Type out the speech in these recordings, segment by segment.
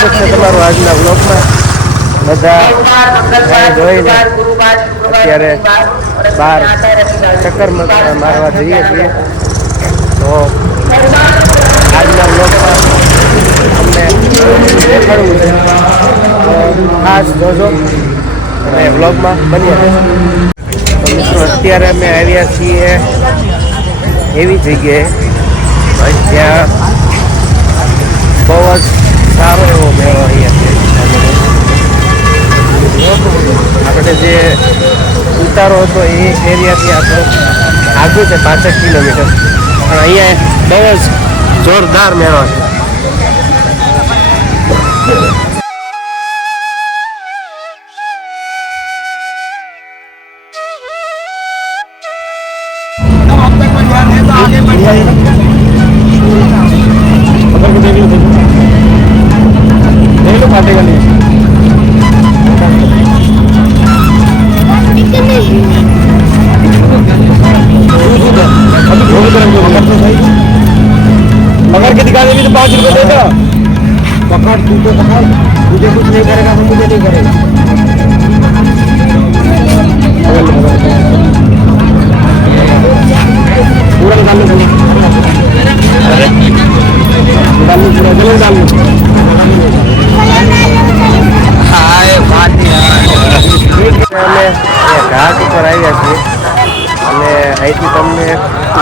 સ્વાગત છે તમારું આજના બ્લોગમાં. બધા જોઈને અત્યારે બહાર ચક્કર મારવા જઈએ છીએ. તો આજના બ્લોગમાં અમને દેખાડવું છે, તો ખાસ જોજો અને બ્લોગમાં બન્યા રહેજો. તો મિત્રો અત્યારે અમે આવ્યા છીએ એવી જગ્યાએ જ્યાં બહુ જ સારો એવો મેળો અહીંયા છે. આપણે જે ઉતારો હતો એ એરિયાથી આપણો આગળ છે 65 કિલોમીટર, પણ અહીંયા બહુ જ જોરદાર મેળો છે. पकड़ के दिखा देगी तो 5 रुपए दे दो। पकड़, तू तो पकड़, तुझे कुछ नहीं करेगा तो मुझे नहीं करेगा। पूरा निकाल लो, पूरा जरूर डाल लो। હાય વાત અમે ઘાટ ઉપર આવ્યા છીએ અને અહીંથી તમને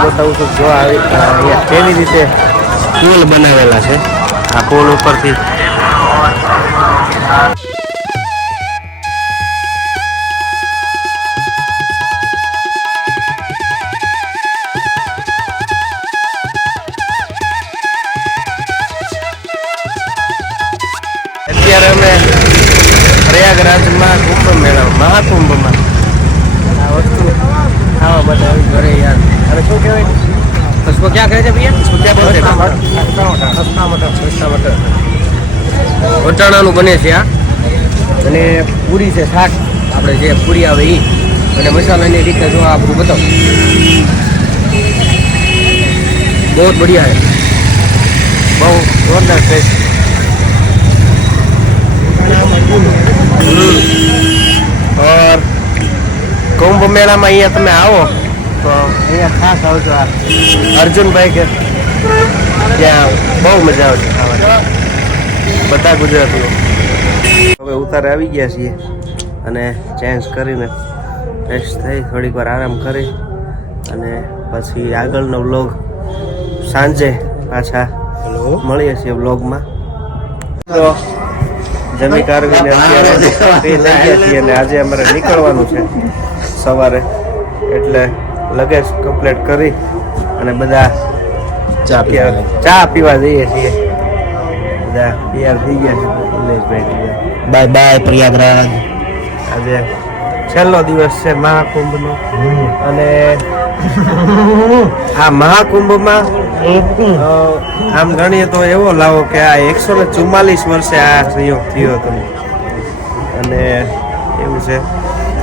બતાવું છું. જો અહીંયા કેવી રીતે પુલ બનાવેલા છે. આ પુલ ઉપરથી અત્યારે અમે પ્રયાગરાજમાં કુંભ મેળા મહાકુંભમાં આ વસ્તુ ખાવા માટે આવી ઘરે યાર. અને શું કહેવાય उसको क्या कहते हैं भैया? उसको क्या बोलते हैं? સસ્તા મટર વટાણાનું બને છે આ, અને પૂરી છે શાક આપણે જે પૂરી આવે એ, અને મસાલાની રીતે જો આ બધું બતાવો. બહુ બઢિયા છે, બહુ જોરદાર ટેસ્ટ. और કુંભ મેળામાં અહીંયા તમે આવો તો અહીંયા ખાસ આવજો. આ અર્જુનભાઈ કે ત્યાં બહુ મજા આવશે ખાવાની, બધા ગુજરાતીઓ. હવે ઉતારે આવી ગયા છીએ અને ચેન્જ કરીને ફ્રેશ થઈ થોડીક વાર આરામ કરી અને પછી આગળનો વ્લોગ સાંજે પાછા મળીએ છીએ વ્લોગમાં. તો જમી કારવીને અત્યારે ફ્રી થઈ ગયા છીએ અને આજે અમારે નીકળવાનું છે સવારે, એટલે લગેજ કમ્પ્લીટ કરી અને બધા ચા પીવા જઈએ છીએ. બધા તૈયાર થઈ ગયા છે. Bye bye Prayagraj. આજે છેલ્લો દિવસ છે મહાકુંભનો, અને આ મહાકુંભમાં આમ ગણીએ તો એવો લાવો કે આ 144 વર્ષે આ સંયોગ થયો હતો, અને એવું છે.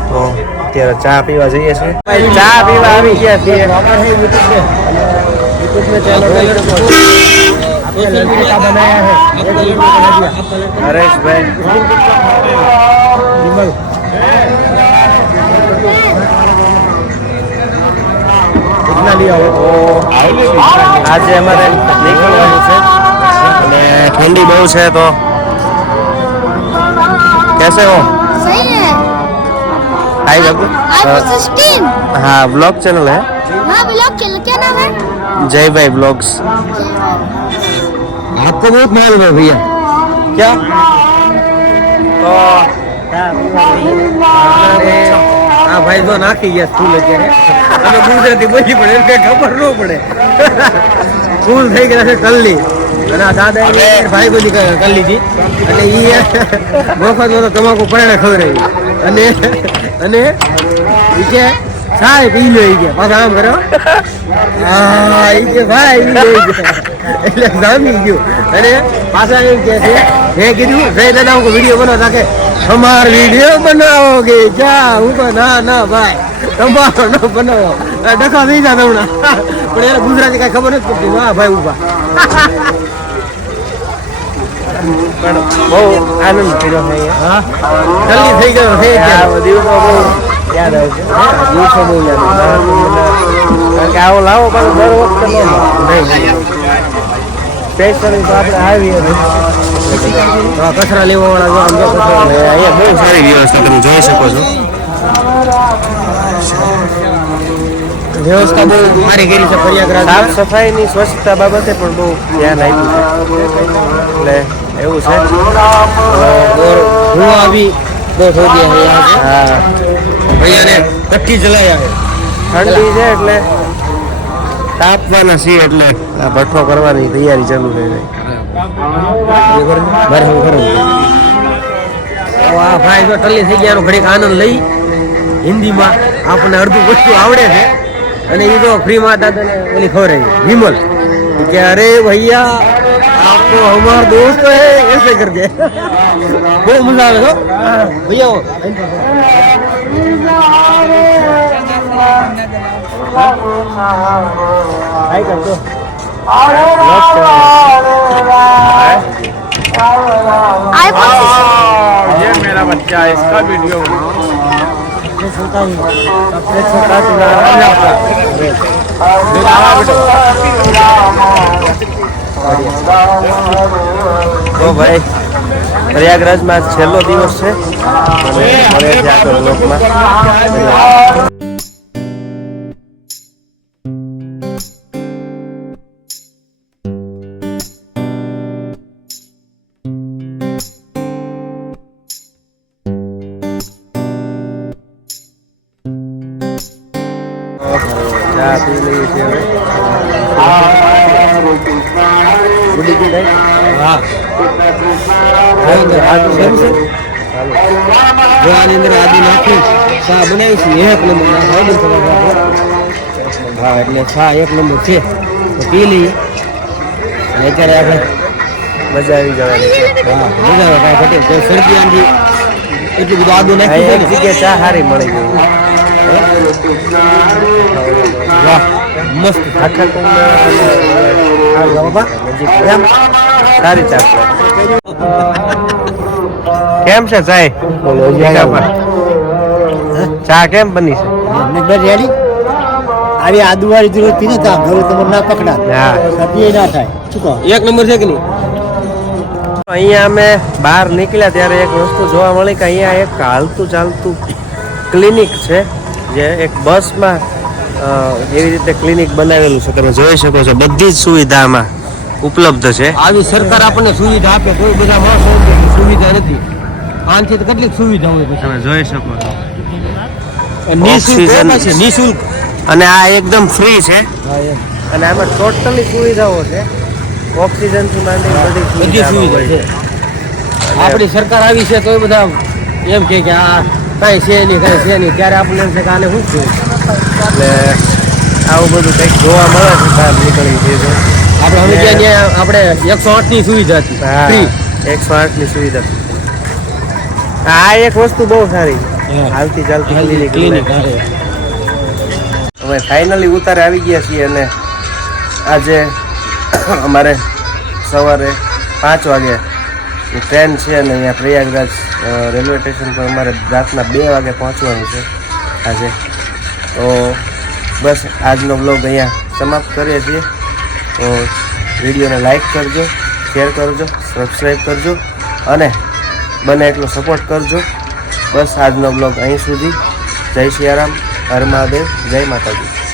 તો અત્યારે ચા પીવા જઈએ છીએ. ચા પીવા આવી ગયા છીએ. હરેશભાઈ આજે અમારે નીકળવાનું છે અને ઠંડી બહુ છે. તો कैसे हो? सही है। हाय बाबू। हाँ ब्लॉग चैनल है। हाँ ब्लॉग चैनल, क्या नाम है? जय भाई ब्लॉग्स। आपको बहुत मालूम है भैया क्या? तो हाँ भाई तो नाखी गया स्कूल અત્યારે. અમે ગુજરાતી બોલી પડે એટલે ખબર ન પડે. સ્કૂલ થઈ ગયા છે કલ્લી, અને આ દાદા ભાઈ બધી કલ્લી હતી, એટલે એ મફતમાં તો તમાકુ પરણે ખવડાવી, અને એ કે સાહેબ પી લો, એ કે પાછા આમ કરો, હા એ કે ભાઈ એટલે જામી ગયું. અને પાછા એમ કે છે, મેં કીધું જય દાદા હું વિડીયો બનાવતા કે અમાર વિડીયો બનાવોગે ક્યાં? હું તો ના ના ભાઈ તમારો ન બનાવો, ડખા થઈ જા હમણાં. પણ એને ગુજરાતી કઈ ખબર નથી પડતી. હા ભાઈ ઉભા. પણ બહુ આનંદ કર્યો છે અહીંયા. જલ્દી થઈ ગયો છે આ દિવસો બહુ યાદ આવે છે. દિવસો બહુ યાદ આવે કારણ કે આવો લાવો પણ દર વખતે નહીં સ્પેશિયલી તો આપણે આવીએ કચરા લેવા વાળા જો આમ જો કચરા અને અહીંયા બહુ સારી વ્યવસ્થા તમે જોઈ શકો છો. વ્યવસ્થા બહુ સારી કરી છે પ્રયાગરાજ. સાફ સફાઈની સ્વચ્છતા બાબતે પણ બહુ ધ્યાન આપ્યું છે. એટલે એવું છે. और धुआं भी बहुत हो गया है यहाँ से. હા भैया ने कट्टी जलाया है. ઠંડી છે એટલે તાપવાના છીએ એટલે આ ભઠ્ઠો કરવાની તૈયારી ચાલુ થઈ ગઈ. મારે હું કરું આ ભાઈ જો ટલ્લી થઈ ગયા ઘડીક આનંદ લઈ હિન્દીમાં આપણને અડધું વસ્તુ આવડે છે અને એ તો ફ્રીમાં દાદાને ઓલી ખબર है विमल कि अरे भैया आपको हमारा दोस्त है ऐसे करके बहुत मजा આવે हो भैया હાય કરતો आईफोन ये मेरा बच्चा है इसका वीडियो તો ભાઈ પ્રયાગરાજમાં છેલ્લો દિવસ છે અને મળે છે આગળ બ્લોકમાં. ચા પી લઈએ છીએ હવે. ઉડી ગઈ ભાઈ? હા આદુ શરૂ છે? ચાલો. જો આની અંદર આદુ નાખી ચા બનાવી છે એક નંબર હા એટલે ચા એક નંબર છે તો પી લઈએ અને અત્યારે આપણે મજા આવી જવાની છે. હા મજા આવે કાંઈ ઘટે તો શરદી આંધી એટલું બધું આદુ નાખી આ છે એક ને જગ્યાએ ચા સારી મળી ગઈ. વાહ મસ્ત આખા કુંભ સારી ચા છે. કેમ છે ચાય? ચા કેમ બની છે? રેડી આવી આદુવાળી જરૂરત થી ને ત્યાં ઘરે તમારે ના પકડા હા. સતી ના થાય શું કહો એક નંબર છે કે નહીં અહીંયા અમે બહાર નીકળ્યા ત્યારે એક વસ્તુ જોવા મળી કે અહીંયા એક હાલતું ચાલતું ક્લિનિક છે જે એક બસમાં એવી રીતે ક્લિનિક બનાવેલું છે. તમે જોઈ શકો છો બધી જ સુવિધા આમાં ઉપલબ્ધ છે. આવી સરકાર આપણને સુવિધા આપે કોઈ બધા માણસો એમ કે સુવિધા નથી આનાથી તો કેટલીક સુવિધા હોય પછી તમે જોઈ શકો છો નિઃશુલ્ક ઓક્સિજન. છે નિઃશુલ્ક અને આ એકદમ ફ્રી છે અને આમાં ટોટલી સુવિધાઓ છે. ઓક્સિજનથી માંડી બધી બધી સુવિધા સુવિધા છે આપણી સરકાર આવી છે તો એ બધા એમ કે આ કાંઈ છે નહીં કાંઈ છે નહીં ત્યારે આપણને એમ છે કે આને શું છે એટલે આવું બધું કંઈક જોવા મળે છે બહાર નીકળી છે. આપણે હવે ત્યાં આપણે 108 ની સુવિધા હતી ફ્રી 108 ની સુવિધા. આ એક વસ્તુ બહુ સારી હા. હાલતી ચાલતી ક્લિનિક. ક્લિનિક અમે ફાઇનલી ઉતારે આવી ગયા છીએ અને આજે અમારે સવારે 5 વાગે ટ્રેન છે અને અહીંયા પ્રયાગરાજ રેલવે સ્ટેશન પર અમારે રાતના 2 વાગે પહોંચવાનું છે આજે. તો બસ આજનો બ્લોગ અહીંયા સમાપ્ત કરીએ છીએ. તો વિડીયોને લાઈક કરજો, શેર કરજો, સબસ્ક્રાઈબ કરજો અને બને એટલો સપોર્ટ કરજો. બસ આજનો બ્લોગ અહીં સુધી. જય સિયારામ, હર મહાદેવ, જય માતાજી.